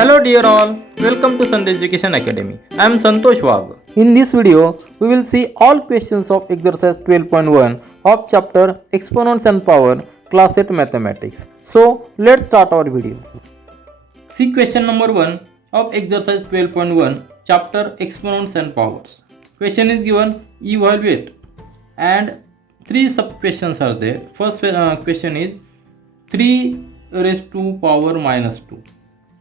Hello dear all, welcome to Sandhya Education Academy. I am Santosh Wagh. In this video, we will see all questions of exercise 12.1 of chapter Exponents and Power, class 8 Mathematics. So, let's start our video. See question number 1 of exercise 12.1 chapter Exponents and Powers. Question is given, evaluate, and 3 sub questions are there. First question is 3 raised to power minus 2.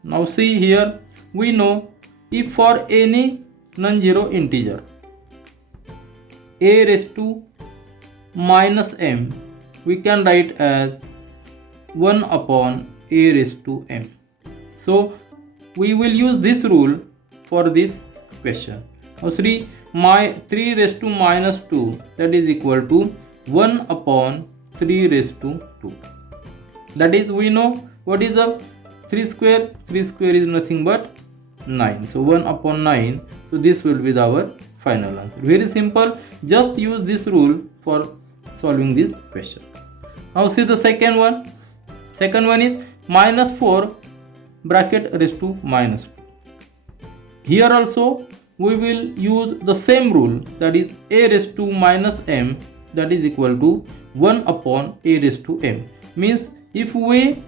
Now see here, we know if for any non-zero integer a raised to minus m, we can write as 1 upon a raised to m. So we will use this rule for this question. Now 3 raised to minus 2, that is equal to 1 upon 3 raised to 2. That is, we know what is the 3 square is nothing but 9. So 1 upon 9. So this will be our final answer. Very simple. Just use this rule for solving this question. Now see the second one. Second one is minus 4 bracket raised to minus 2. Here also we will use the same rule, that is a raised to minus m, that is equal to 1 upon a raised to m. Means if we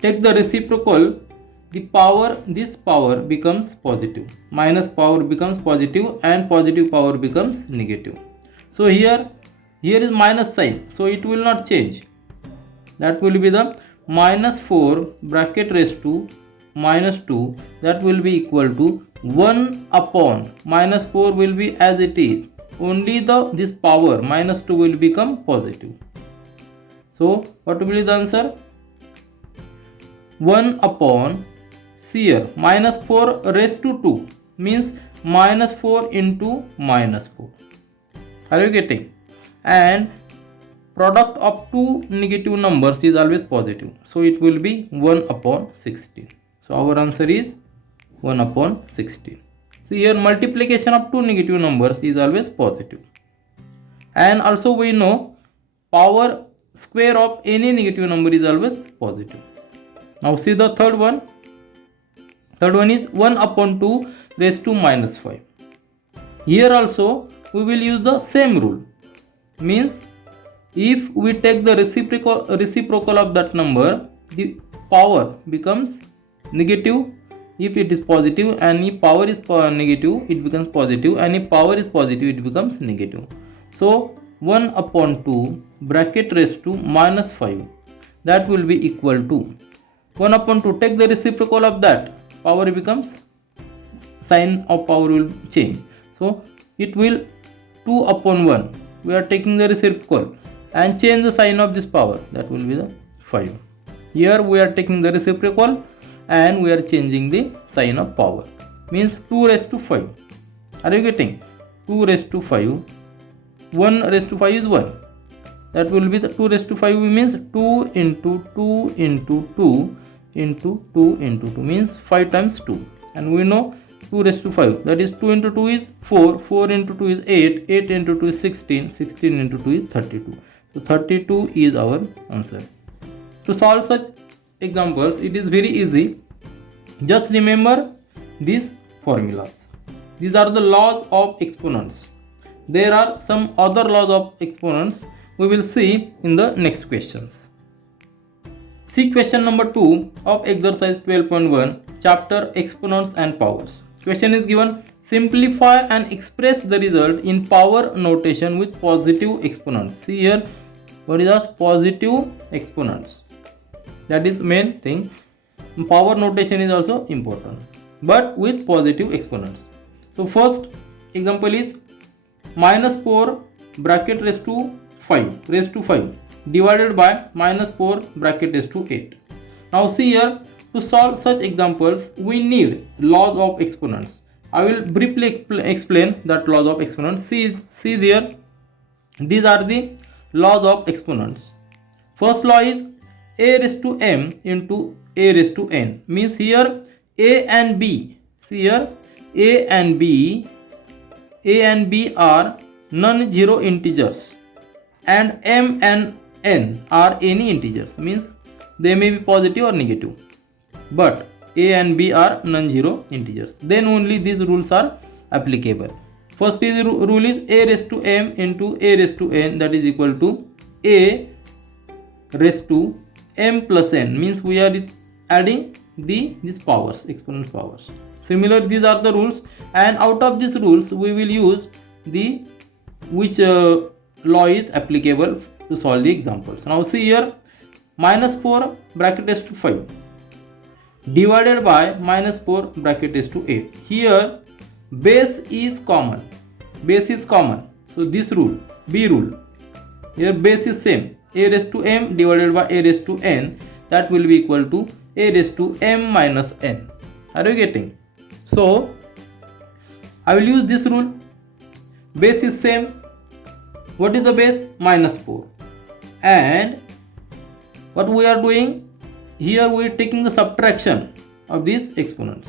take the reciprocal, the power, this power becomes positive, minus power becomes positive, and positive power becomes negative. So here is minus sign, so it will not change. That will be the minus 4 bracket raised to minus 2, that will be equal to 1 upon minus 4 will be as it is, only this power minus 2 will become positive. So what will be the answer? 1 upon, see here, minus 4 raised to 2 means minus 4 into minus 4. Are you getting? And product of two negative numbers is always positive. So it will be 1 upon 16. So our answer is 1 upon 16. See here, multiplication of two negative numbers is always positive. And also we know power square of any negative number is always positive. Now see the third one. Third one is 1 upon 2 raised to minus 5. Here also we will use the same rule. Means if we take the reciprocal of that number, the power becomes negative if it is positive, and if power is negative it becomes positive, and if power is positive it becomes negative. So 1 upon 2 bracket raised to minus 5, that will be equal to 1 upon 2, take the reciprocal of that, power becomes, sign of power will change. So it will 2 upon 1, we are taking the reciprocal and change the sign of this power, that will be the 5. Here we are taking the reciprocal and we are changing the sign of power, means 2 raised to 5. Are you getting? 2 raised to 5, 1 raised to 5 is 1. That will be the 2 raised to 5 means 2 into 2 into 2 into 2 into 2 means 5 times 2. And we know 2 raised to 5, that is 2 into 2 is 4, 4 into 2 is 8, 8 into 2 is 16, 16 into 2 is 32. So 32 is our answer. To solve such examples, it is very easy. Just remember these formulas. These are the laws of exponents. There are some other laws of exponents we will see in the next questions. See question number 2 of exercise 12.1 chapter Exponents and Powers. Question is given, simplify and express the result in power notation with positive exponents. See here, what is as positive exponents? That is main thing. Power notation is also important, but with positive exponents. So first example is minus 4 bracket raised to 5 divided by minus 4 bracket raised to 8. Now see here, to solve such examples we need laws of exponents. I will briefly explain that laws of exponents. See there, these are the laws of exponents. First law is a raised to m into a raised to n, means here a and b, see here a and b are non-zero integers, and m and n are any integers, means they may be positive or negative. But a and b are non-zero integers. Then only these rules are applicable. First is rule is a raised to m into a raised to n, that is equal to a raised to m plus n, means we are adding these powers, exponent powers. Similar, these are the rules, and out of these rules we will use the which law is applicable to solve the examples. Now see here, minus 4 bracket is to 5 divided by minus 4 bracket is to 8. Here base is common, so this rule, b rule, here base is same, a raised to m divided by a raised to n, that will be equal to a raised to m minus n. Are you getting? So I will use this rule, base is same. What is the base? Minus 4. And what we are doing here, we are taking the subtraction of these exponents.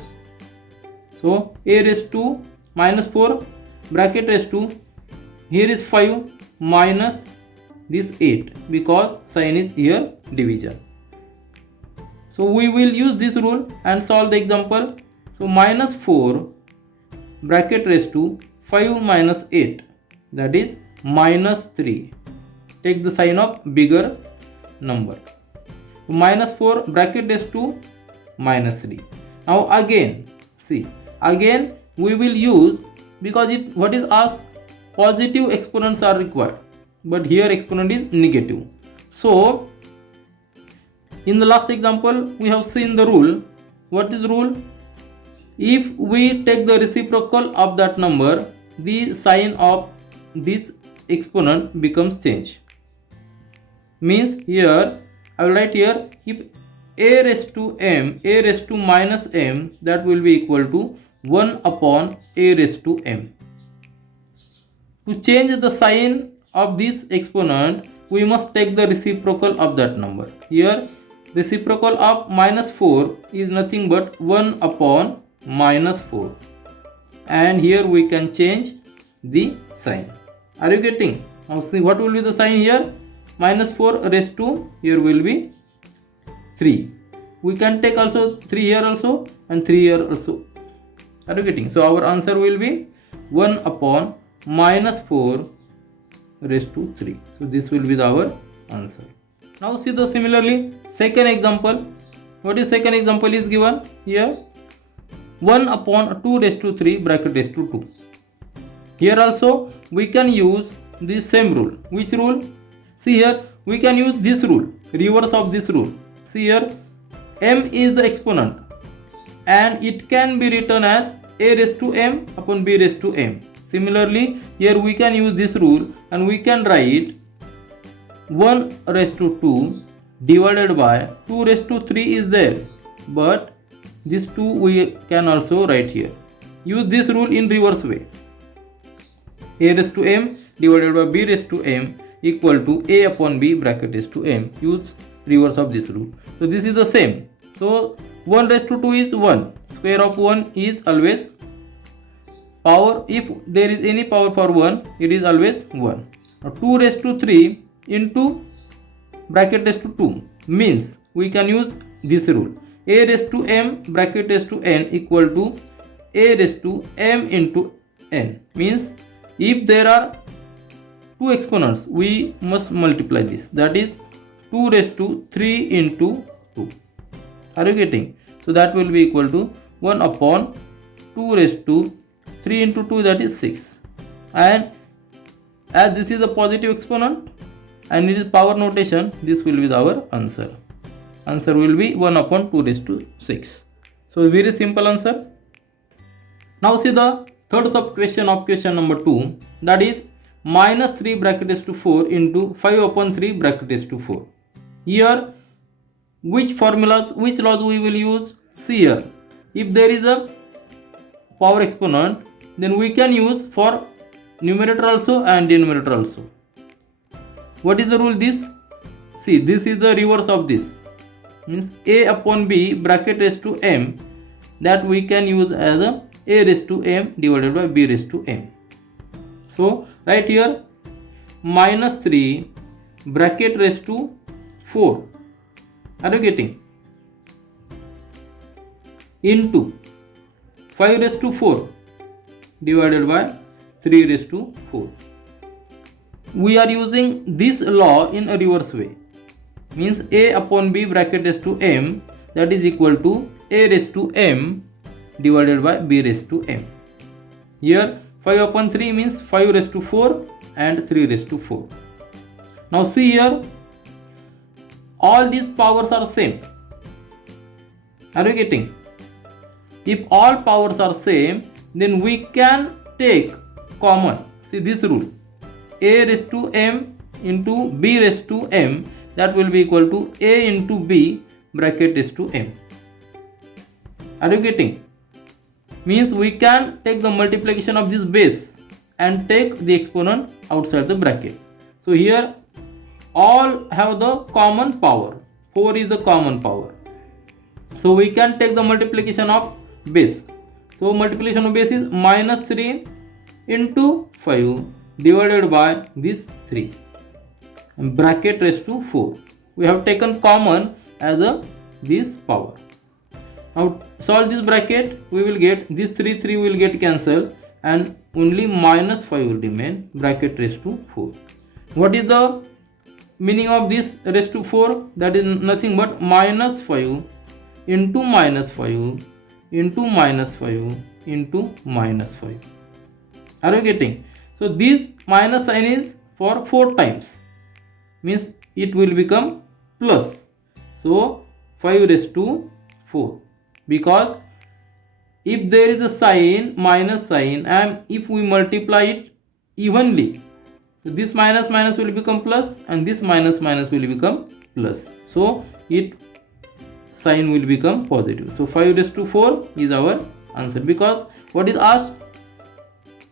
So a raised to minus 4 bracket raised to, here is 5 minus this 8, because sign is here division. So we will use this rule and solve the example. So minus 4 bracket raised to 5 minus 8, that is minus 3. Take the sign of bigger number. So minus 4 bracket raised to minus 3. Now again, see, again we will use, because it what is asked, positive exponents are required, but here exponent is negative. So in the last example we have seen the rule. What is the rule? If we take the reciprocal of that number, the sign of this exponent becomes change. Means here I will write here, if a raised to m, a raised to minus m, that will be equal to 1 upon a raised to m. To change the sign of this exponent, we must take the reciprocal of that number. Here reciprocal of minus 4 is nothing but 1 upon minus 4, and here we can change the sign. Are you getting? Now see what will be the sign here. Minus 4 raised to, here will be 3. We can take also 3 here also and 3 here also. Are you getting? So our answer will be 1 upon minus 4 raised to 3. So this will be our answer. Now see the similarly second example. What is second example is given here? 1 upon 2 raised to 3 bracket raised to 2. Here also we can use the same rule. Which rule? See here, we can use this rule, reverse of this rule. See here, m is the exponent and it can be written as a raised to m upon b raised to m. Similarly, here we can use this rule and we can write 1 raised to 2 divided by 2 raised to 3 is there, but this 2 we can also write here. Use this rule in reverse way. A raised to m divided by b raised to m equal to a upon b bracket raised to m. Use reverse of this rule. So this is the same. So 1 raised to 2 is 1. Square of 1 is always power. If there is any power for 1, it is always 1. Now 2 raised to 3 into bracket raised to 2 means we can use this rule. A raised to m bracket raised to n equal to a raised to m into n. Means if there are two exponents, we must multiply this. That is 2 raised to 3 into 2. Are you getting? So that will be equal to 1 upon 2 raised to 3 into 2, that is 6. And as this is a positive exponent and it is power notation, this will be our answer. Answer will be 1 upon 2 raised to 6. So very simple answer. Now see the third sub question of question number 2, that is minus 3 bracket raised to 4 into 5 upon 3 bracket raised to 4. Here which formulas, which laws we will use? See here, if there is a power exponent, then we can use for numerator also and denominator also. What is the rule? This, see, this is the reverse of this. Means a upon b bracket raised to m, that we can use as a raised to m divided by b raised to m. So right here minus 3 bracket raised to 4. Are you getting? into 5 raised to 4 divided by 3 raised to 4. We are using this law in a reverse way. Means a upon b bracket raised to m, that is equal to a raised to m divided by b raised to m. Here 5 upon 3 means 5 raised to 4 and 3 raised to 4. Now see here, all these powers are same. Are you getting? If all powers are same, then we can take common. See this rule, a raised to m into b raised to m, that will be equal to a into b bracket raised to m. Are you getting? Means we can take the multiplication of this base and take the exponent outside the bracket. So here all have the common power. 4 is the common power. So we can take the multiplication of base. So multiplication of base is minus 3 into 5 divided by this 3 and bracket raised to 4. We have taken common as this power. Now solve this bracket, we will get this 3 will get cancelled and only minus 5 will remain, bracket raised to 4. What is the meaning of this raised to 4? That is nothing but minus 5 into minus 5 into minus 5 into minus 5. Are you getting? So this minus sign is for 4 times, means it will become plus. So 5 raised to 4, because if there is a sign, minus sign, and if we multiply it evenly, so this minus minus will become plus and this minus minus will become plus. So it sign will become positive. So 5 raised to 4 is our answer, because what is asked?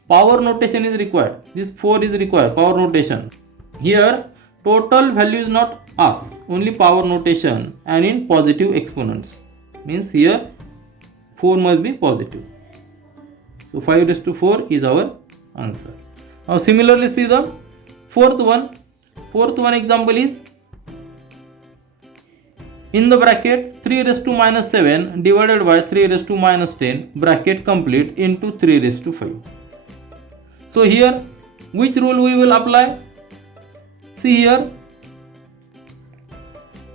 Power notation is required. This 4 is required, power notation. Here total value is not asked, only power notation and in positive exponents. Means here 4 must be positive. So 5 raised to 4 is our answer. Now similarly see the fourth one. Fourth one example is in the bracket 3 raised to minus 7 divided by 3 raised to minus 10 bracket complete into 3 raised to 5. So here which rule we will apply? See here,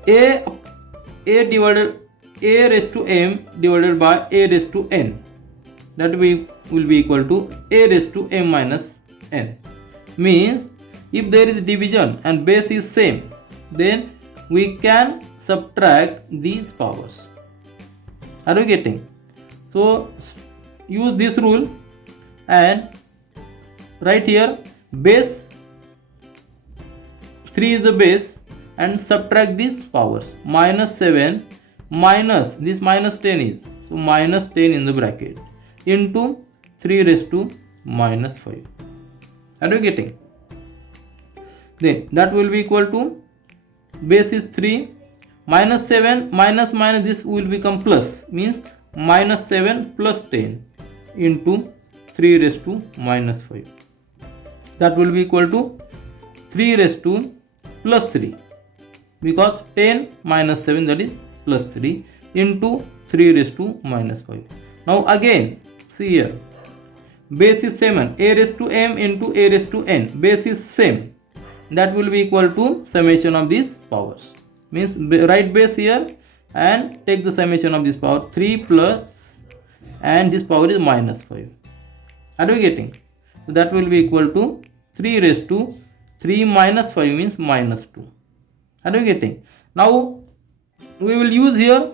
a raised to m divided by a raised to n, that will be equal to a raised to m minus n. Means if there is division and base is same, then we can subtract these powers. Are you getting? So use this rule and right here base 3 is the base and subtract these powers. Minus 7 minus this minus 10 is, so minus 10 in the bracket into 3 raised to minus 5. Are you getting? Then that will be equal to base is 3 minus 7 minus minus this will become plus, means minus 7 plus 10 into 3 raised to minus 5. That will be equal to 3 raised to plus 3, because 10 minus 7, that is plus 3 into 3 raised to minus 5. Now again see here, base is 7, a raised to m into a raised to n, base is same, that will be equal to summation of these powers. Means write base here and take the summation of this power, 3 plus and this power is minus 5. Are you getting? So that will be equal to 3 raised to 3 minus 5 means minus 2. Are you getting? Now we will use here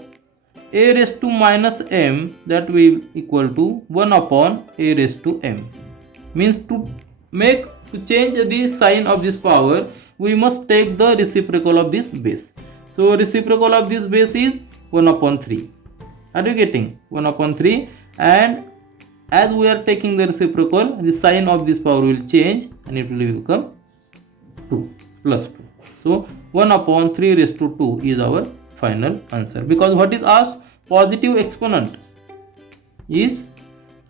a raised to minus m, that will equal to 1 upon a raised to m. Means to change the sign of this power, we must take the reciprocal of this base. So reciprocal of this base is 1 upon 3. Are you getting? 1 upon 3, and as we are taking the reciprocal, the sign of this power will change and it will become 2 plus 2. So 1 upon 3 raised to 2 is our final answer, because what is asked? Positive exponent is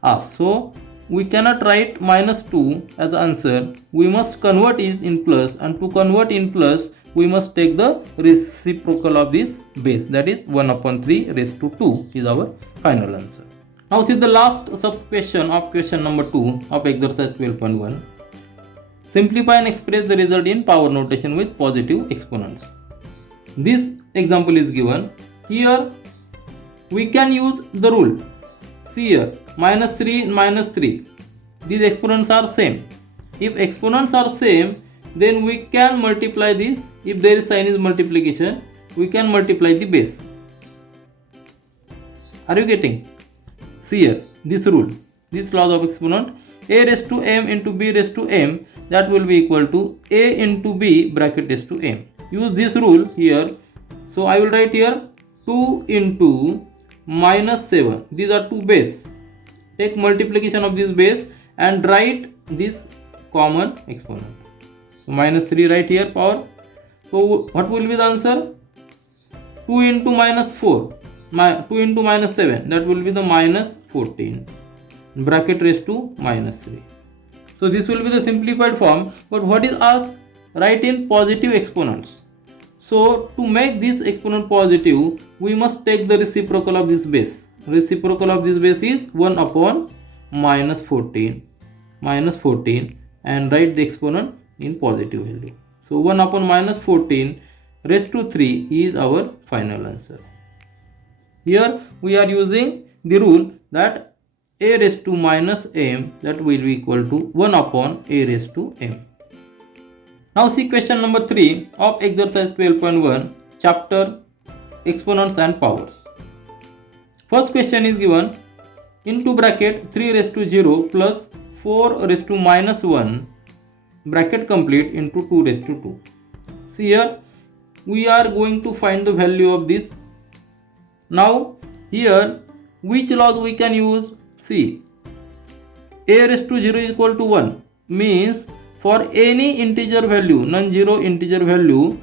asked. So we cannot write minus 2 as answer, we must convert it in plus, and to convert in plus we must take the reciprocal of this base, that is 1 upon 3 raised to 2 is our final answer. Now see the last sub question of question number 2 of exercise 12.1. Simplify and express the result in power notation with positive exponents. This example is given. Here we can use the rule. See here, minus 3, minus 3. These exponents are same. If exponents are same, then we can multiply this. If there is sign is multiplication, we can multiply the base. Are you getting? See here, this rule, this laws of exponent, a raised to m into b raised to m, that will be equal to a into b bracket raised to m. Use this rule here. So I will write here 2 into minus 7. These are two base. Take multiplication of this base and write this common exponent. So minus 3 right here power. So what will be the answer? 2 into minus 4. 2 into minus 7, that will be the minus 14. Bracket raised to minus 3. So this will be the simplified form. But what is asked? Write in positive exponents. So to make this exponent positive, we must take the reciprocal of this base. Reciprocal of this base is 1 upon minus 14. Minus 14 and write the exponent in positive value. So 1 upon minus 14 raised to 3 is our final answer. Here we are using the rule that a raised to minus m, that will be equal to 1 upon a raised to m. Now see question number 3 of exercise 12.1, chapter exponents and powers. First question is given, into bracket 3 raised to 0 plus 4 raised to minus 1 bracket complete into 2 raised to 2. See here we are going to find the value of this. Now here which laws we can use? See, a raised to 0 is equal to 1 means for any integer value, non-zero integer value,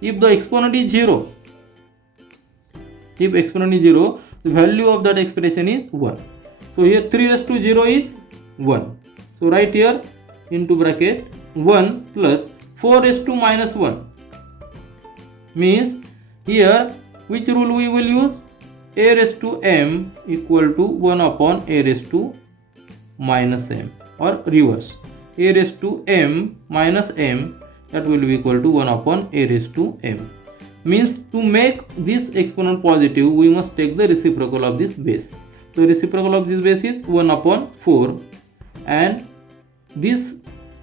if the exponent is 0, if exponent is 0, the value of that expression is 1. So here 3 raised to 0 is 1. So write here into bracket 1 plus 4 raised to minus 1 means here which rule we will use? A raised to m equal to 1 upon a raised to minus m, or reverse. A raised to m minus m, that will be equal to 1 upon a raised to m. Means to make this exponent positive, we must take the reciprocal of this base. So reciprocal of this base is 1 upon 4 and this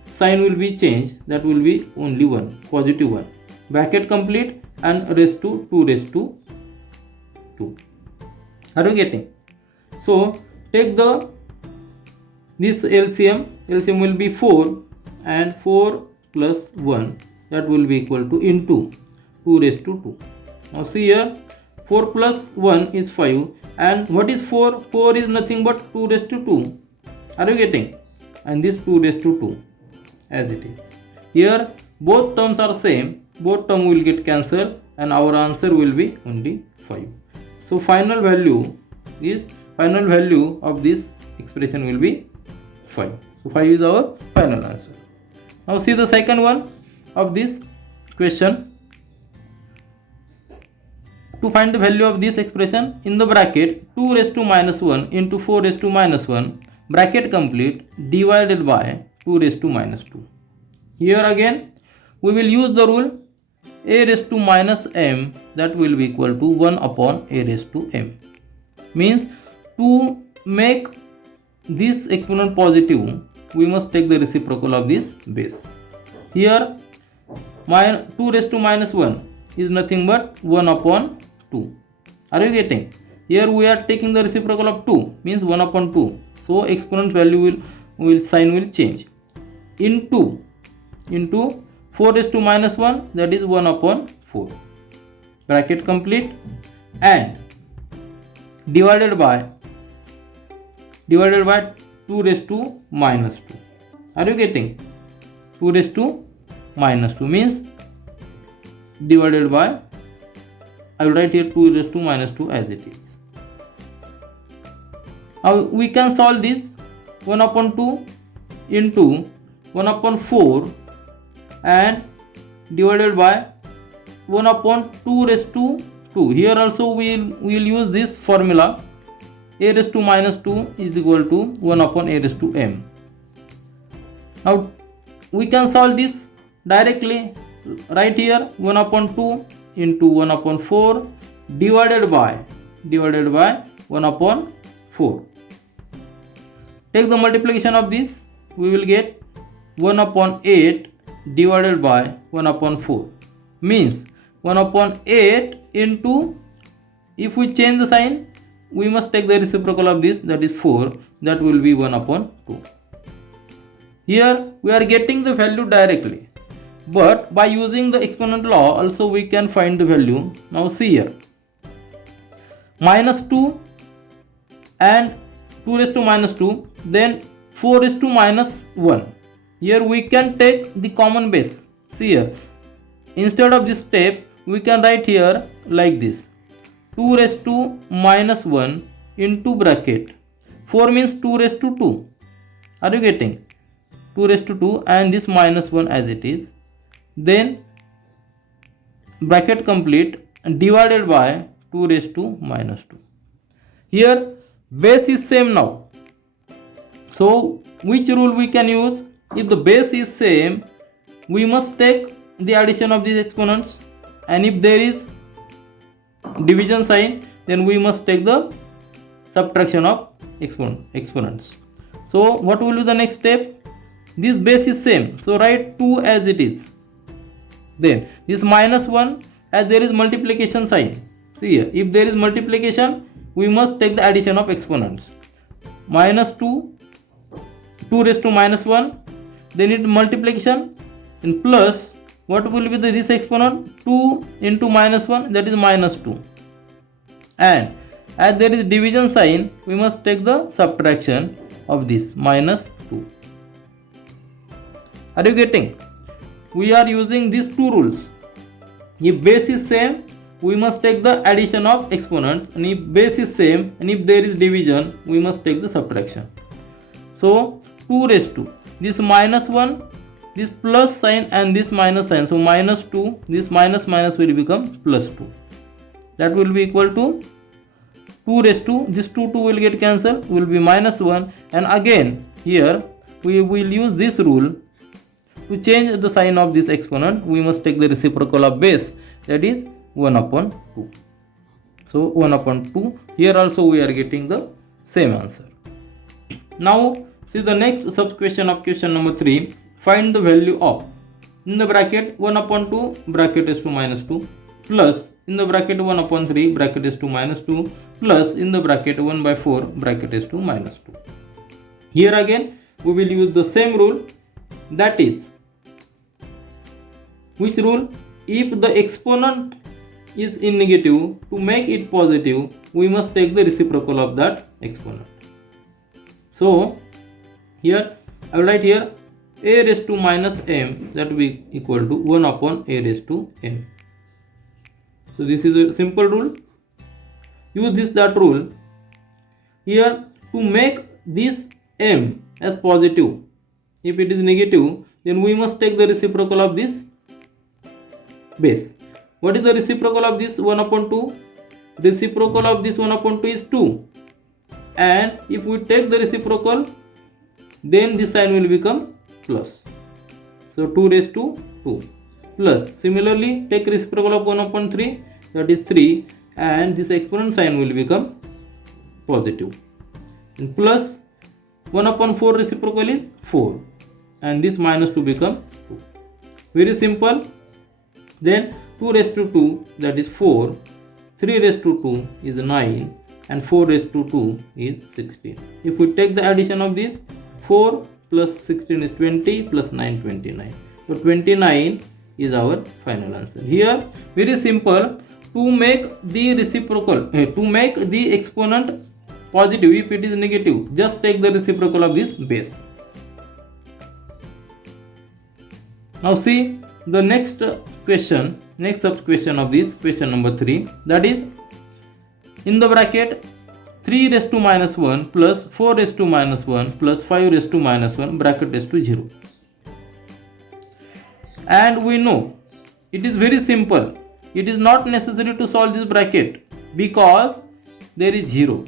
sign will be changed, that will be only 1, positive 1. Bracket complete and raised to 2 raised to 2. Are you getting? So take this LCM will be 4 and 4 plus 1, that will be equal to into 2 raised to 2. Now see here 4 plus 1 is 5 and what is 4? 4 is nothing but 2 raised to 2. Are you getting? And this 2 raised to 2 as it is. Here both terms are same, both terms will get cancelled and our answer will be only 5. So final value of this expression will be 5. So 5 is our final answer. Now see the second one of this question. To find the value of this expression, in the bracket 2 raised to minus 1 into 4 raised to minus 1 bracket complete divided by 2 raised to minus 2. Here again we will use the rule a raised to minus m, that will be equal to 1 upon a raised to m. Means to make this exponent positive, we must take the reciprocal of this base. Here 2 raised to minus 1 is nothing but 1 upon 2. Are you getting? Here we are taking the reciprocal of 2, means 1 upon 2. So exponent value sign will change. Into 4 raised to minus 1, that is 1 upon 4. Bracket complete and divided by 2 raised to minus 2. Are you getting? 2 raised to minus 2 means divided by, I will write here 2 raised to minus 2 as it is. Now we can solve this. 1 upon 2 into 1 upon 4 and divided by 1 upon 2 raised to 2. Here also we will use this formula. a raised to minus 2 is equal to 1 upon a raised to m. Now we can solve this directly. Right here 1 upon 2 into 1 upon 4 divided by 1 upon 4. Take the multiplication of this, we will get 1 upon 8 divided by 1 upon 4, means 1 upon 8 into, if we change the sign, we must take the reciprocal of this, that is 4, that will be 1 upon 2. Here we are getting the value directly, but by using the exponent law also we can find the value. Now see here, minus 2 and 2 raised to minus 2, then 4 raised to minus 1. Here we can take the common base. See here, instead of this step we can write here like this, 2 raised to minus 1 into bracket 4 means 2 raised to 2. Are you getting? 2 raised to 2 and this minus 1 as it is, then bracket complete divided by 2 raised to minus 2. Here base is same now, so which rule we can use? If the base is same, we must take the addition of these exponents, and if there is division sign, then we must take the subtraction of exponents. So what will be the next step? This base is same, so write 2 as it is. Then this minus 1, as there is multiplication sign. See here, if there is multiplication, we must take the addition of exponents. Minus 2, 2 raised to minus 1, then it multiplication, and plus what will be this exponent? 2 into minus 1, that is minus 2. And as there is division sign, we must take the subtraction of this minus 2. Are you getting? We are using these two rules. If base is same, we must take the addition of exponents, and if base is same and if there is division, we must take the subtraction. So 2 raised to this minus 1, this plus sign and this minus sign, so minus 2, this minus will become plus 2. That will be equal to 2 raised to, this 2 will get cancelled, will be minus 1, and again here we will use this rule. To change the sign of this exponent, we must take the reciprocal of base, that is 1 upon 2. So 1 upon 2, here also we are getting the same answer. Now see the next sub question of question number 3. Find the value of, in the bracket 1 upon 2 bracket is to minus 2, plus in the bracket 1 upon 3 bracket is to minus 2, plus in the bracket 1 by 4 bracket is to minus 2. Here again we will use the same rule, that is, which rule? If the exponent is in negative, to make it positive, we must take the reciprocal of that exponent. So here I will write here a raised to minus m, that will be equal to 1 upon a raised to m. So this is a simple rule. Use that rule. Here to make this m as positive, if it is negative, then we must take the reciprocal of this base. What is the reciprocal of this 1 upon 2? Reciprocal of this 1 upon 2 is 2, and if we take the reciprocal, then this sign will become plus. So 2 raised to 2 plus. Similarly, take reciprocal of 1 upon 3, that is 3, and this exponent sign will become positive. And plus 1 upon 4 reciprocal is 4, and this minus 2 become 2. Very simple. Then 2 raised to 2, that is 4, 3 raised to 2 is 9, and 4 raised to 2 is 16. If we take the addition of this, 4 plus 16 is 20, plus 9 29. So 29 is our final answer. Here very simple, to make the reciprocal, to make the exponent positive if it is negative, just take the reciprocal of this base. Now see the next question, next sub question of this question number 3, that is, in the bracket 3 raised to minus 1 plus 4 raised to minus 1 plus 5 raised to minus 1 bracket is to 0. And we know it is very simple. It is not necessary to solve this bracket because there is 0.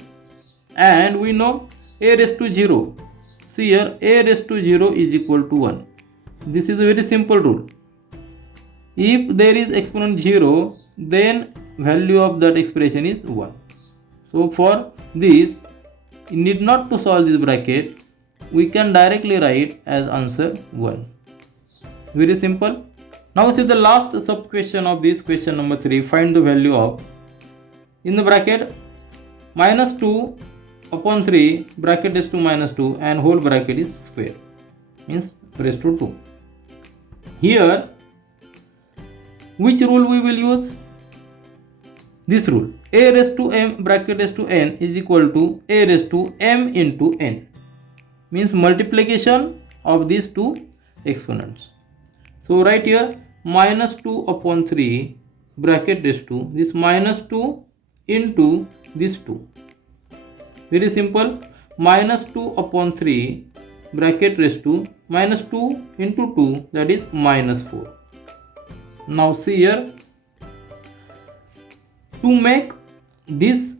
and we know a raised to 0. See here, a raised to 0 is equal to 1. This is a very simple rule. If there is exponent 0, then value of that expression is 1. So for this, you need not to solve this bracket. We can directly write as answer 1. Very simple. Now see the last sub question of this question number 3. Find the value of, in the bracket, minus 2 upon 3 bracket is to minus 2 and whole bracket is square, means raised to 2. Here which rule we will use? This rule, a raised to m bracket raised to n is equal to a raised to m into n, means multiplication of these two exponents. So right here, minus 2 upon 3 bracket raised to this minus 2 into this 2. Very simple. Minus 2 upon 3 bracket raised to minus 2 into 2, that is minus 4. Now see here, to make this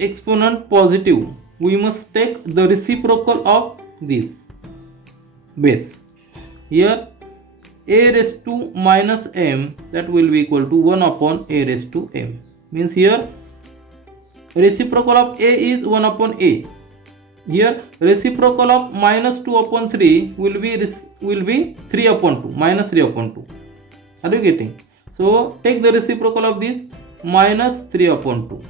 exponent positive, we must take the reciprocal of this base. Here a raised to minus m, that will be equal to 1 upon a raised to m, means here reciprocal of a is 1 upon a. Here reciprocal of minus 2 upon 3 will be 3 upon 2, minus 3 upon 2. Are you getting? So take the reciprocal of this minus 3 upon 2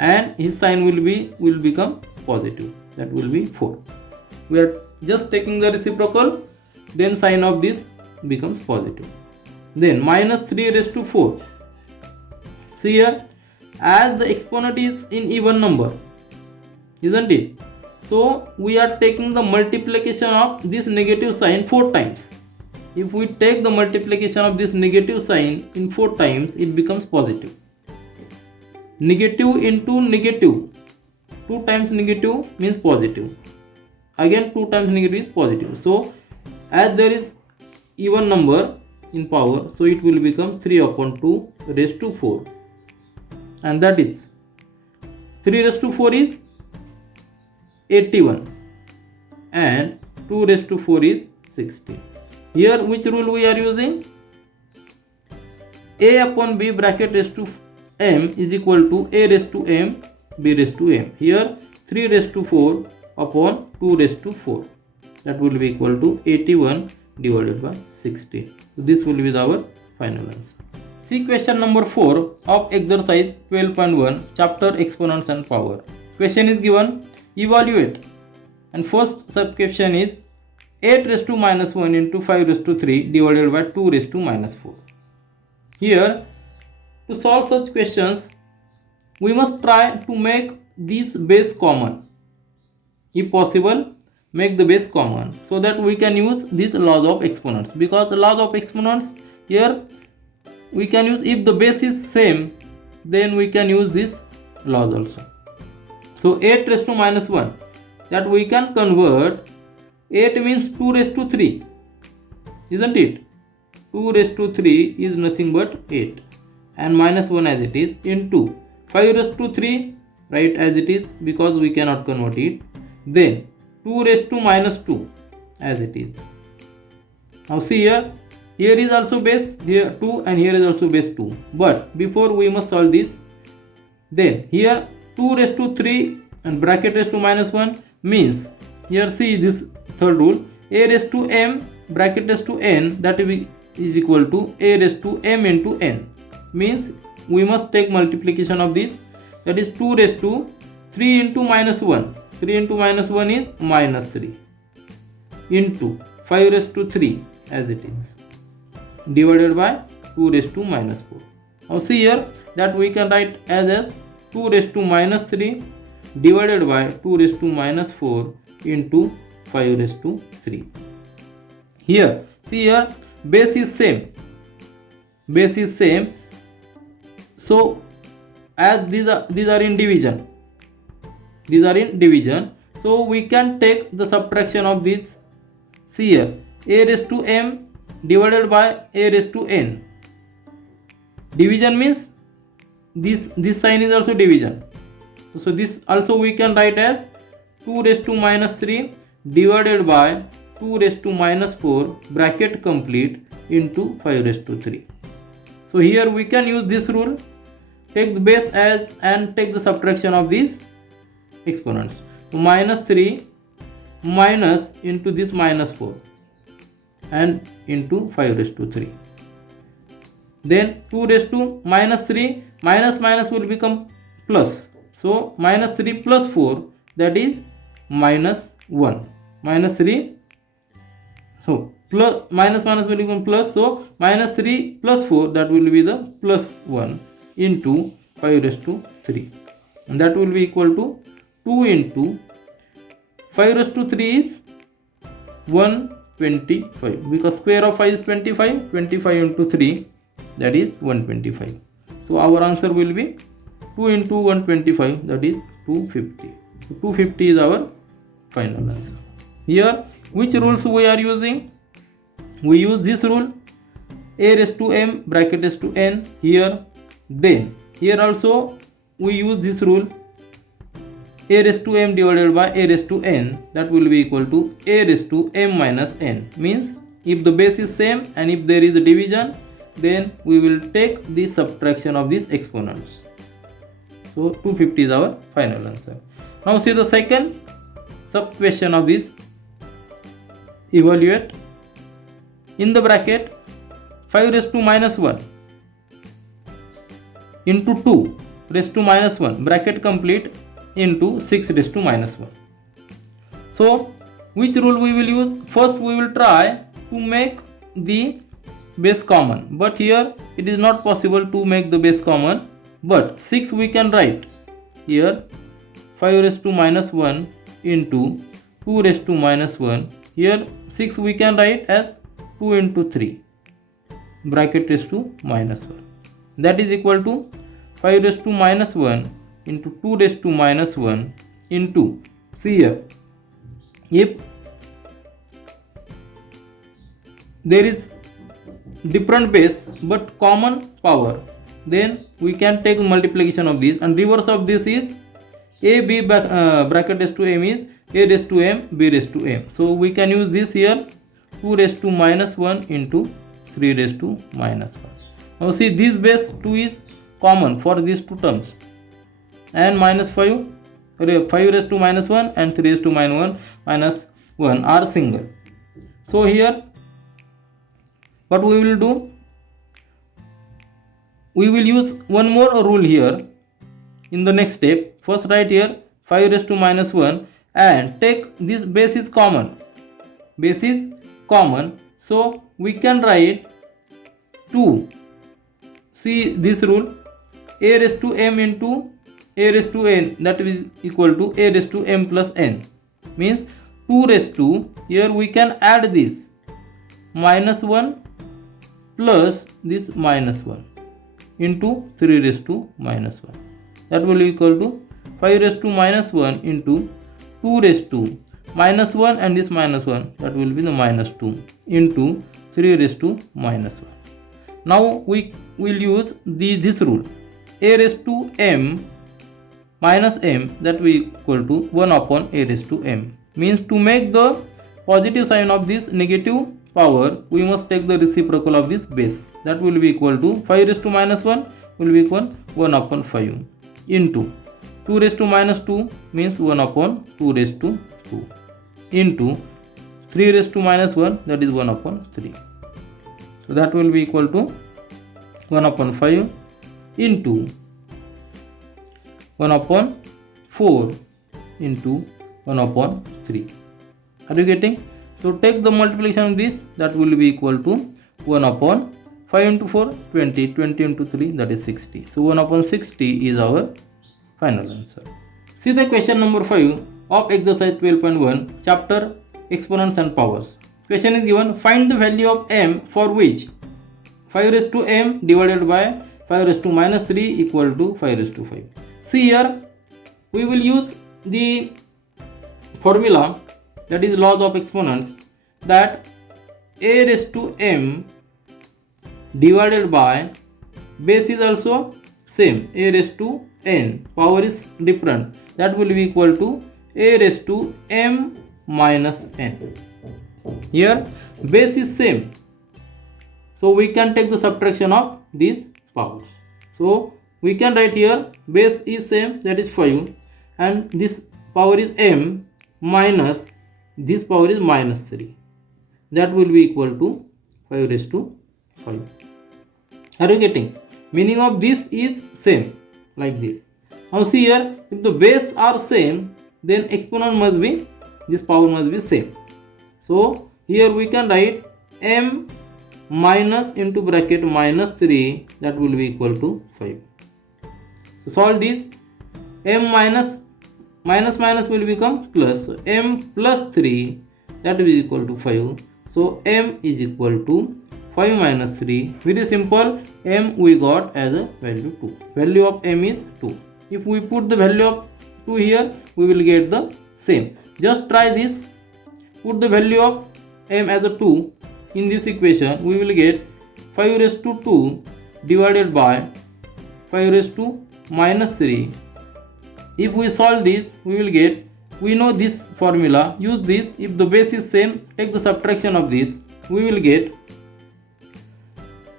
and his sign will become positive, that will be 4. We are just taking the reciprocal, then sign of this becomes positive. Then minus 3 raised to 4. See here, as the exponent is in even number, isn't it? So we are taking the multiplication of this negative sign 4 times. If we take the multiplication of this negative sign in 4 times, it becomes positive. Negative into negative, 2 times negative means positive. Again 2 times negative is positive. So as there is even number in power, so it will become 3 upon 2 raised to 4. And that is 3 raised to 4 is 81 and 2 raised to 4 is 60. Here which rule we are using? A upon b bracket raised to m is equal to a raised to m, b raised to m. Here 3 raised to 4 upon 2 raised to 4, that will be equal to 81 divided by 60. So this will be our final answer. See question number 4 of exercise 12.1, chapter exponents and power. Question is given, evaluate, and first sub question is 8 raised to minus 1 into 5 raised to 3 divided by 2 raised to minus 4. Here to solve such questions, we must try to make this base common. If possible, make the base common so that we can use these laws of exponents, because the laws of exponents here we can use, if the base is same, then we can use this laws also. So 8 raised to minus 1, that we can convert, 8 means 2 raised to 3, isn't it? 2 raised to 3 is nothing but 8 and minus 1 as it is, into 5 raised to 3, right as it is, because we cannot convert it. Then 2 raised to minus 2 as it is. Now see here, here is also base, here 2 and here is also base 2. But before we must solve this, then here 2 raised to 3 and bracket raised to minus 1 means, here see this third rule, a raised to m bracket raised to n, that is equal to a raised to m into n, means we must take multiplication of this, that is 2 raised to 3 into minus 1, 3 into minus 1 is minus 3, into 5 raised to 3 as it is, divided by 2 raised to minus 4. Now see here, that we can write as 2 raised to minus 3 divided by 2 raised to minus 4 into 5 raised to 3. Here see here, base is same, so as these are in division, so we can take the subtraction of this. See here, a raised to m divided by a raised to n. Division means this sign is also division, So this also we can write as 2 raised to minus 3 divided by 2 raised to minus 4 bracket complete into 5 raised to 3. So here we can use this rule, take the base as and take the subtraction of these exponents. So minus 3 minus into this minus 4 and into 5 raised to 3. Then 2 raised to minus 3 minus minus will become plus. So minus 3 plus 4, that is minus 1. Minus 3, so plus minus minus will become plus, so minus 3 plus 4, that will be the plus 1 into 5 raised to 3, and that will be equal to 2 into 5 raised to 3 is 125, because square of 5 is 25, 25 into 3, that is 125. So our answer will be 2 into 125, that is 250. So 250 is our final answer. Here which rules we are using? We use this rule, a raised to m bracket raised to n here. Then here also we use this rule, a raised to m divided by a raised to n, that will be equal to a raised to m minus n. Means if the base is same and if there is a division, then we will take the subtraction of these exponents. So 250 is our final answer. Now see the second sub question of this. Evaluate. In the bracket 5 raised to minus 1 into 2 raised to minus 1 bracket complete into 6 raised to minus 1. So which rule we will use? First we will try to make the base common, but here it is not possible to make the base common, but 6 we can write here. 5 raised to minus 1 into 2 raised to minus 1, here 6 we can write as 2 into 3 bracket raised to minus 1, that is equal to 5 raised to minus 1 into 2 raised to minus 1 into, see here, if there is different base but common power, then we can take multiplication of this, and reverse of this is a b bracket raised to m is a raised to m b raised to m. So we can use this here, 2 raised to minus 1 into 3 raised to minus 1. Now see, this base 2 is common for these two terms, and minus 5 raised to minus 1 and 3 raised to minus 1 are single. So here what we will do, we will use one more rule here in the next step. First write here 5 raised to minus 1 and take this base is common. Base is common, so we can write 2. See this rule, a raised to m into a raised to n, that is equal to a raised to m plus n. Means 2 raised to, here we can add this minus 1 plus this minus 1 into 3 raised to minus 1, that will equal to 5 raised to minus 1 into 2 raised to minus 1 and this minus 1, that will be the minus 2 into 3 raised to minus 1. Now we will use this rule, a raised to m minus m, that will equal to 1 upon a raised to m. Means to make the positive sign of this negative power, we must take the reciprocal of this base, that will be equal to 5 raised to minus 1 will be equal 1 upon 5 into 2 raised to minus 2 means 1 upon 2 raised to 2 into 3 raised to minus 1, that is 1 upon 3. So that will be equal to 1 upon 5 into 1 upon 4 into 1 upon 3. Are you getting? So take the multiplication of this, that will be equal to 1 upon 5 into 4, 20, 20 into 3, that is 60. So 1 upon 60 is our final answer. See the question number 5 of exercise 12.1, chapter Exponents and Powers. Question is given, find the value of m for which 5 raised to m divided by 5 raised to minus 3 equal to 5 raised to 5. See here, we will use the formula, that is laws of exponents, that a raised to m divided by base is also same, a raised to n, power is different, that will be equal to a raised to m minus n. Here base is same, so we can take the subtraction of these powers. So we can write here base is same, that is 5, and this power is m minus this power is minus 3, that will be equal to 5 raised to 5. Are you getting? Meaning of this is same, like this. Now see here, if the base are same, then exponent must be, this power must be same. So here we can write m minus into bracket minus 3, that will be equal to 5. So solve this, m minus minus will become plus, so m plus 3, that is equal to 5. So m is equal to 5 minus 3, very simple, m we got as a value 2. Value of m is 2. If we put the value of 2 here, we will get the same. Just try this, put the value of m as a 2 in this equation, we will get 5 raised to 2 divided by 5 raised to minus 3. If we solve this, we will get, we know this formula, use this, if the base is same, take the subtraction of this, we will get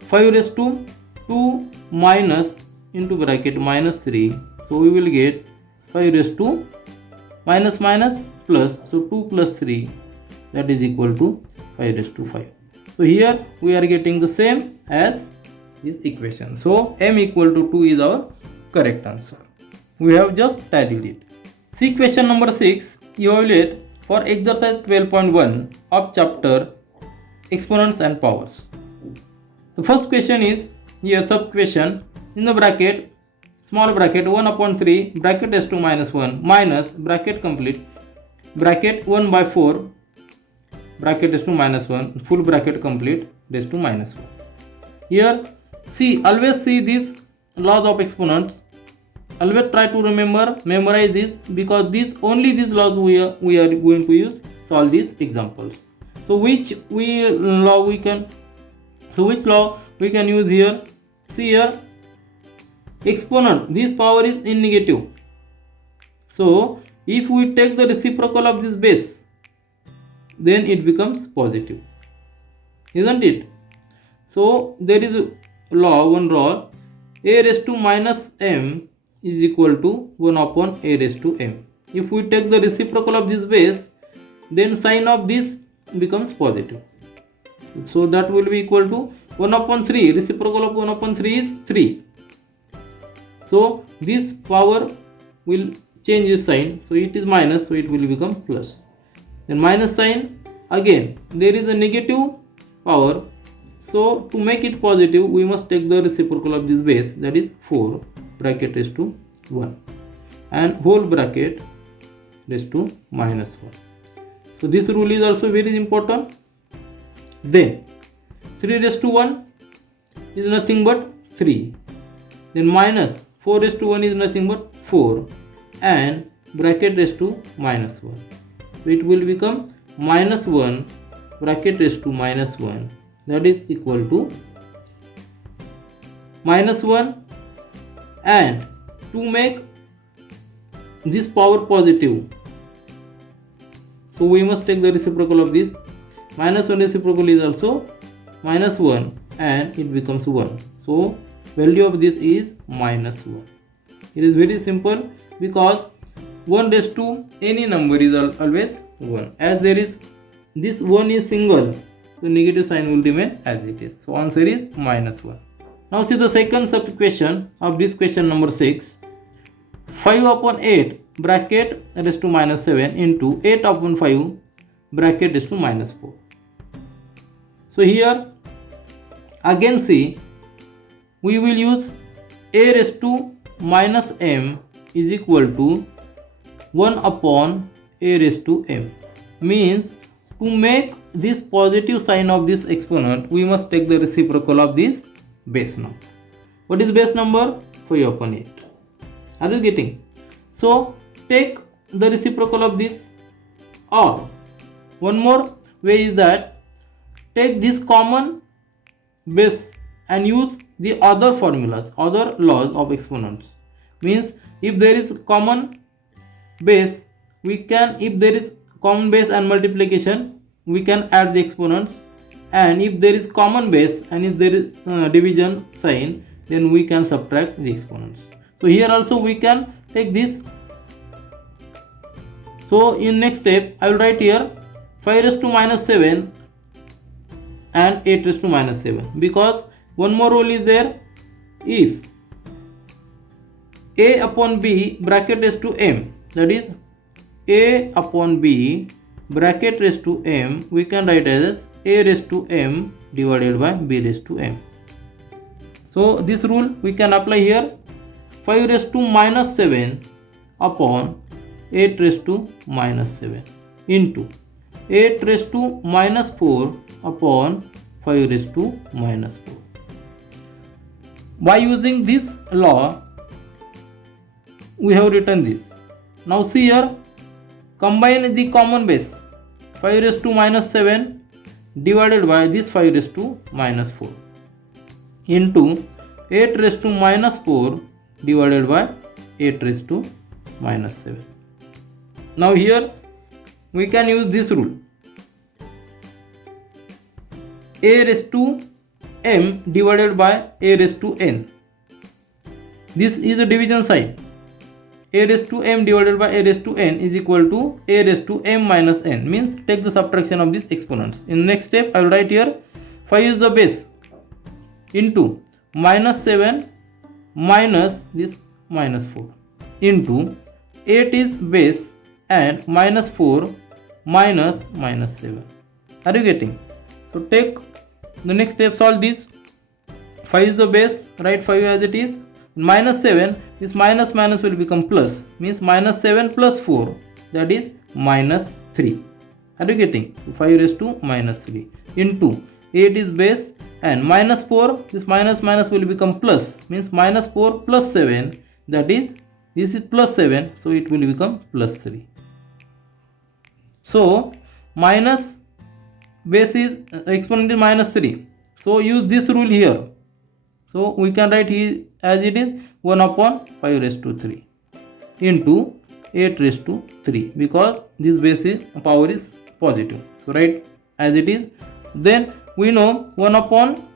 5 raised to 2 minus into bracket minus 3, so we will get 5 raised to minus minus plus, so 2 plus 3, that is equal to 5 raised to 5. So here we are getting the same as this equation. So m equal to 2 is our correct answer. We have just tallied it. See question number 6. Evaluate for exercise 12.1 of chapter Exponents and Powers. The first question is here sub question, in the bracket small bracket 1 upon 3 bracket s to minus 1 minus bracket complete bracket 1 by 4 bracket s to minus 1 full bracket complete raised to minus 1. Here see, always see these laws of exponents, always try to memorize this, because this only these laws we are going to use solve these examples. So which law we can use here? See here, exponent, this power is in negative, so if we take the reciprocal of this base, then it becomes positive, isn't it? So there is a law, one law, a raised to minus m is equal to 1 upon a raised to m. If we take the reciprocal of this base, then sign of this becomes positive, so that will be equal to 1 upon 3, reciprocal of 1 upon 3 is 3. So this power will change its sign, so it is minus, so it will become plus. Then minus sign, again there is a negative power, so to make it positive we must take the reciprocal of this base, that is 4 bracket raised to 1 and whole bracket raised to minus 1. So this rule is also very important. Then 3 raised to 1 is nothing but 3, then minus 4 raised to 1 is nothing but 4 and bracket raised to minus 1, so it will become minus 1 bracket raised to minus 1, that is equal to minus 1, and to make this power positive, so we must take the reciprocal of this, minus 1 reciprocal is also minus 1 and it becomes 1, so value of this is minus 1. It is very simple, because 1 raised to any number is always 1, as there is this 1 is single, so negative sign will remain as it is, so answer is minus 1. Now see the second sub question of this question number 6. 5 upon 8 bracket raised to minus 7 into 8 upon 5 bracket raised to minus 4. So here again see, we will use a raised to minus m is equal to 1 upon a raised to m. Means to make this positive sign of this exponent, we must take the reciprocal of this base number. What is base number? 5 upon 8. Are you getting? So take the reciprocal of this, or one more way is that take this common base and use the other formulas, other laws of exponents. means if there is common base, we can, if there is common base and multiplication, we can add the exponents, and if there is common base and if there is division sign, then we can subtract the exponents. So here also we can take this. So in next step I will write here 5 raised to minus 7 and 8 raised to minus 7, because one more rule is there. If a upon b bracket raised to m, that is a upon b bracket raised to m, we can write as a raised to m divided by b raised to m. So this rule we can apply here. 5 raised to minus 7 upon 8 raised to minus 7 into 8 raised to minus 4 upon 5 raised to minus 4. By using this law, we have written this. Now see here, combine the common base 5 raised to minus 7 divided by this 5 raised to minus 4 into 8 raised to minus 4 divided by 8 raised to minus 7. Now here we can use this rule. A raised to m divided by a raised to n. This is the division sign. A raised to m divided by a raised to n is equal to a raised to m minus n, means take the subtraction of these exponents. In next step I will write here 5 is the base into minus 7 minus this minus 4 into 8 is base and minus 4 minus minus 7. Are you getting? So take the next step, solve this. 5 is the base, write 5 as it is. Minus 7, this minus minus will become plus, means minus 7 plus 4, that is minus 3. Are you getting? 5 raised to minus 3 into 8 is base and minus 4, this minus minus will become plus, means minus 4 plus 7, that is, this is plus 7, so it will become plus 3. So minus base is exponent is minus 3, so use this rule here. So we can write here as it is 1 upon 5 raised to 3 into 8 raised to 3, because this base is power is positive. So write as it is. Then we know 1 upon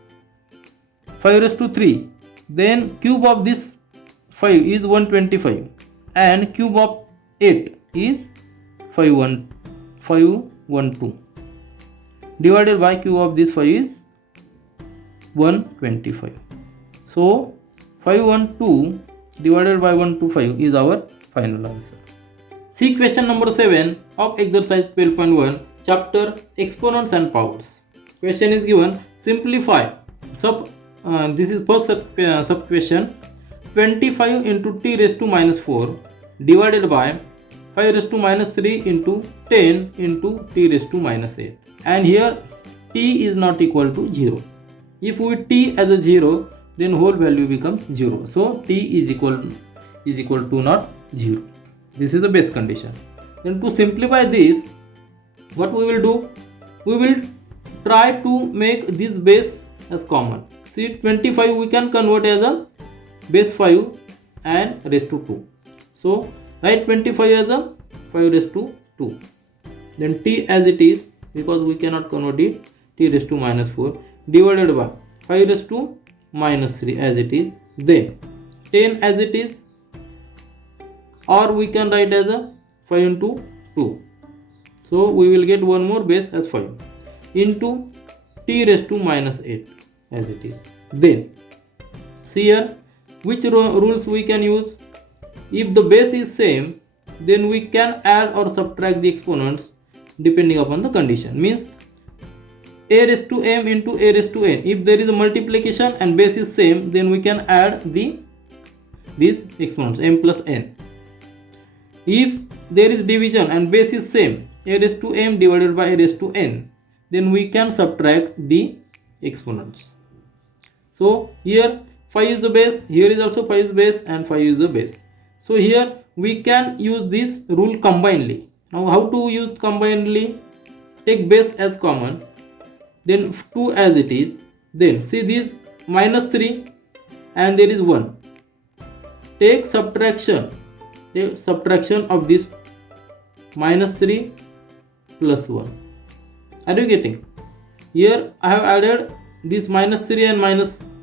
5 raised to 3, then cube of this 5 is 125 and cube of 8 is 512 divided by cube of this 5 is 125. So 512 divided by 125 is our final answer. See question number 7 of exercise 12.1, chapter Exponents and Powers. Question is given, simplify. This is first sub question. 25 into t raised to minus 4 divided by 5 raised to minus 3 into 10 into t raised to minus 8. And here t is not equal to 0. If we t as a 0, then whole value becomes 0. So t is equal to not 0. This is the base condition. Then to simplify this, what we will do? We will try to make this base as common. See, 25 we can convert as a base 5 and raised to 2. So write 25 as a 5 raised to 2. Then t as it is, because we cannot convert it, t raised to minus 4 divided by 5 raised to minus 3 as it is, then 10 as it is, or we can write as a 5 into 2. So we will get one more base as 5 into t raised to minus 8 as it is. Then see here which rules we can use. If the base is same, then we can add or subtract the exponents depending upon the condition. Means a raised to m into a raised to n. If there is a multiplication and base is same, then we can add these exponents m plus n. If there is division and base is same, a raised to m divided by a raised to n, then we can subtract the exponents. So here 5 is the base, here is also 5 is the base and 5 is the base. So here we can use this rule combinedly. Now how to use combinedly? Take base as common, then 2 as it is, then see this minus 3 and there is 1. take subtraction of this minus 3 plus 1. Are you getting? Here I have added this minus 3 and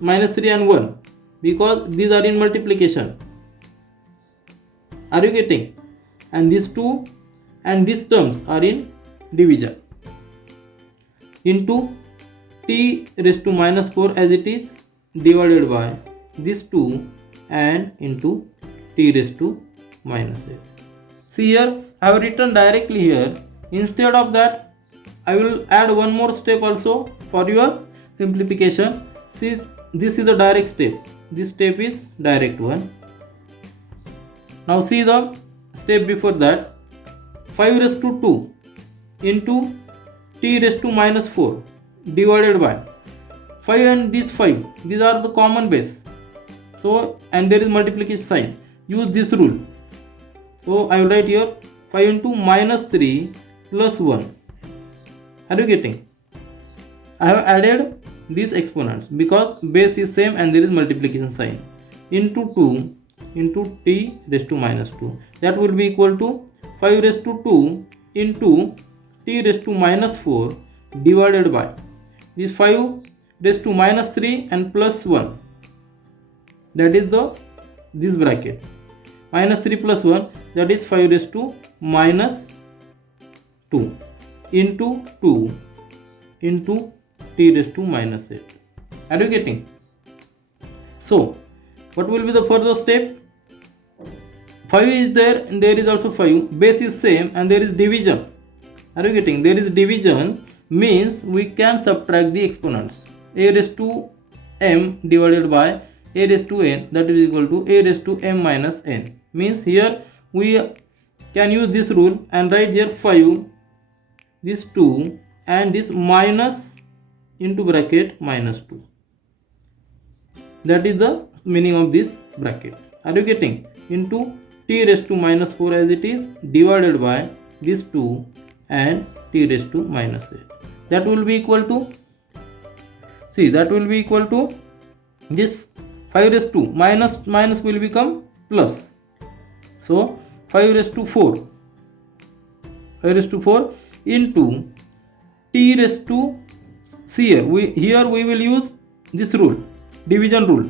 minus 3 and 1 because these are in multiplication. Are you getting? And these two and these terms are in division. Into t raised to minus 4 as it is divided by these two and into t raised to minus 8. See here I have written directly here. Instead of that I will add one more step also for your simplification. See, this is a direct step. This step is direct one. Now see the step before that. 5 raised to 2 into t raised to minus 4 divided by 5 and this 5. These are the common base. So, and there is multiplication sign. Use this rule. So I will write here 5 into minus 3 plus 1. Are you getting? I have added these exponents because base is same and there is multiplication sign. Into 2 into t raised to minus 2. That will be equal to 5 raised to 2 into t raised to minus 4 divided by this 5 raised to minus 3 and plus 1. That is this bracket. Minus 3 plus 1, that is 5 raised to minus 2 into 2 into t raised to minus 8. Are you getting? So what will be the further step? 5 is there and there is also 5. Base is same and there is division. Are you getting? There is division means we can subtract the exponents. A raised to m divided by a raised to n, that is equal to a raised to m minus n. Means here we can use this rule and write here 5, this 2 and this minus into bracket minus 2. That is the meaning of this bracket. Are you getting? Into t raised to minus 4 as it is divided by this 2 and t raised to minus 8. That will be equal to, see, that will be equal to this 5 raised to minus will become plus. So 5 raised to 4 into t raised to, see here we will use this rule, division rule.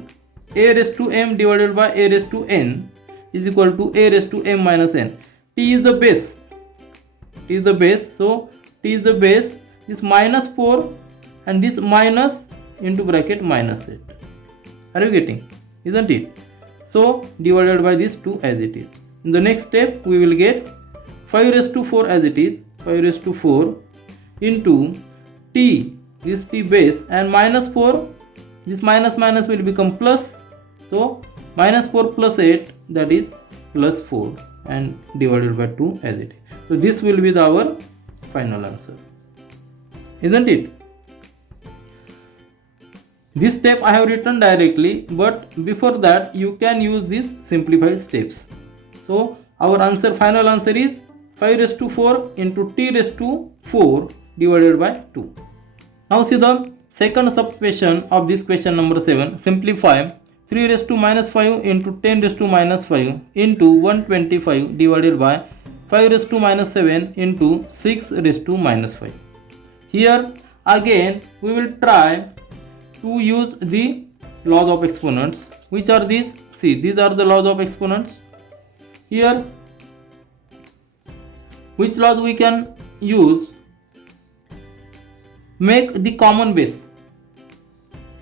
A raised to m divided by a raised to n is equal to a raised to m minus n. T is the base. So t is the base. This minus 4 and this minus into bracket minus 8. Are you getting? Isn't it? So divided by this 2 as it is. In the next step we will get 5 raised to 4 as it is. 5 raised to 4 into t, this t base, and minus 4, this minus will become plus. So minus 4 plus 8, that is plus 4 and divided by 2 as it is. So this will be our final answer. Isn't it? This step I have written directly, but before that you can use these simplified steps. So our answer, final answer is 5 raised to 4 into t raised to 4 divided by 2. Now see the second subquestion of this question number 7. Simplify 3 raised to minus 5 into 10 raised to minus 5 into 125 divided by 5 raised to minus 7 into 6 raised to minus 5. Here again we will try to use the laws of exponents. Which are these? See, these are the laws of exponents. Here which laws we can use? Make the common base.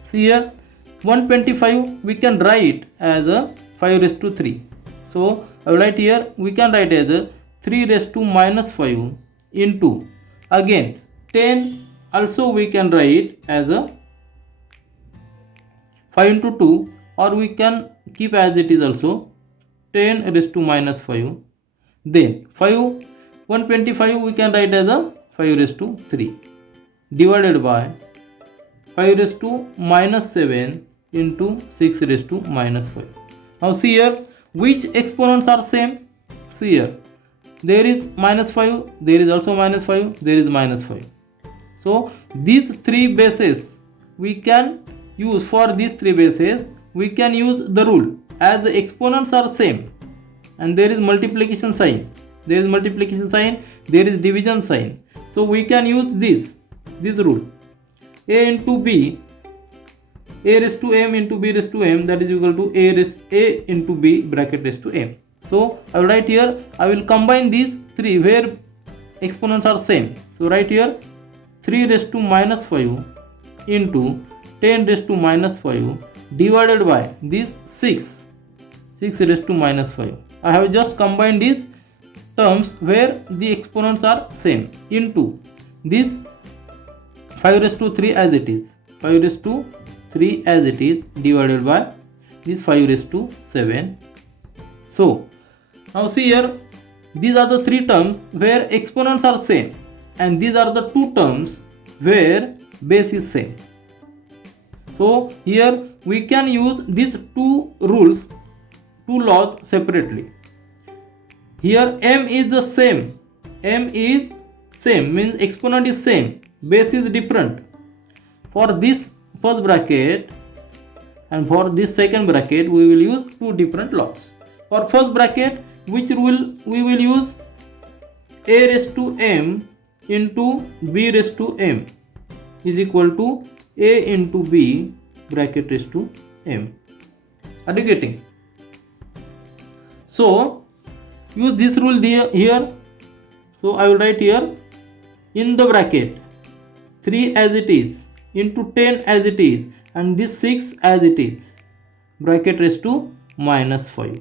See here 125 we can write as a 5 raised to 3. So I will write here, we can write as a 3 raised to minus 5 into, again 10 also we can write as a 5 into 2, or we can keep as it is also 10 raised to minus 5. Then 125 we can write as a 5 raised to 3 divided by 5 raised to minus 7 into 6 raised to minus 5. Now see here which exponents are same. See here there is minus 5, there is also minus 5, there is minus 5. So these three bases we can use, for these three bases we can use the rule. as the exponents are same and there is multiplication sign, there is division sign, so we can use this rule: a into b, a raised to m into b raised to m, that is equal to a into b bracket raised to m. So I will write here, I will combine these three where exponents are same. So write here 3 raised to minus 5 into 10 raised to minus 5 divided by this 6 raised to minus 5. I have just combined these terms where the exponents are same into this 5 raised to 3 as it is, 5 raised to 3 as it is divided by this 5 raised to 7. So now see here, these are the three terms where exponents are same and these are the two terms where base is same. So here we can use these two rules, two laws separately. Here m is the same, means exponent is same, base is different. For this first bracket and for this second bracket we will use two different laws. For first bracket, which rule we will use? A raised to m into b raised to m is equal to a into b bracket raised to m. Are you getting? So use this rule here. So I will write here in the bracket 3 as it is into 10 as it is and this 6 as it is bracket raised to minus 5.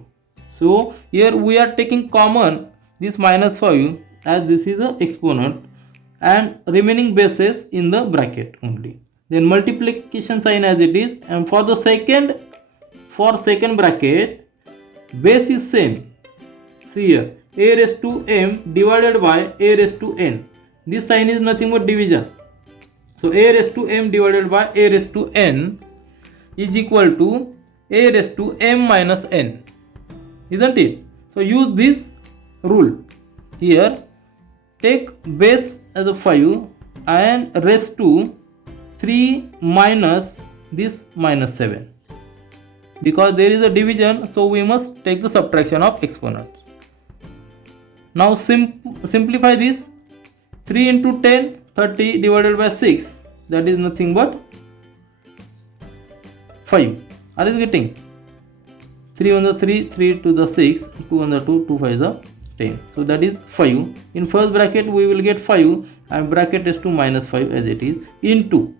So here we are taking common this minus 5 as this is a exponent and remaining bases in the bracket only. Then multiplication sign as it is, and for second bracket base is same. See here, a raised to m divided by a raised to n. This sign is nothing but division. So a raised to m divided by a raised to n is equal to a raised to m minus n. Isn't it? So use this rule here. Take base as a 5 and raised to 3 minus this minus 7. Because there is a division, so we must take the subtraction of exponents. Now simplify this. 3 into 10, 30 divided by 6, that is nothing but 5. Are you getting? 3 on the 3, 3 to the 6, 2 on the 2, 2 5 the 10. So that is 5. In first bracket we will get 5 and bracket is to minus 5 as it is into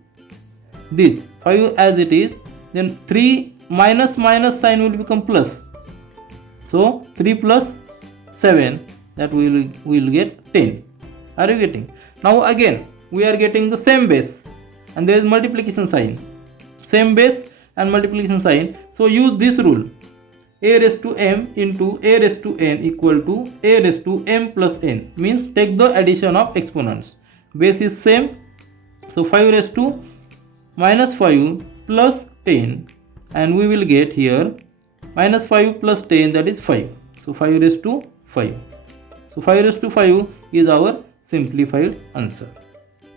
this 5 as it is. Then 3 minus sign will become plus. So 3 plus 7, that we will get 10. Are you getting? Now again we are getting the same base and there is multiplication sign. Same base and multiplication sign. So use this rule. A raised to m into a raised to n equal to a raised to m plus n, means take the addition of exponents. Base is same, so 5 raised to minus 5 plus 10, and we will get here minus 5 plus 10, that is 5. So 5 raised to 5. So 5 raised to 5 is our simplified answer.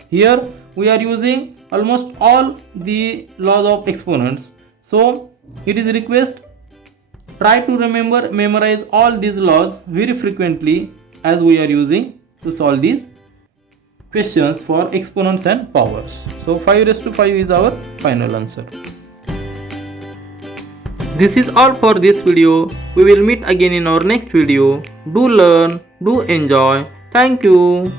Here we are using almost all the laws of exponents. So it is request, try to memorize all these laws very frequently as we are using to solve these questions for exponents and powers. So 5 raised to 5 is our final answer. This is all for this video. We will meet again in our next video. Do learn, do enjoy. Thank you.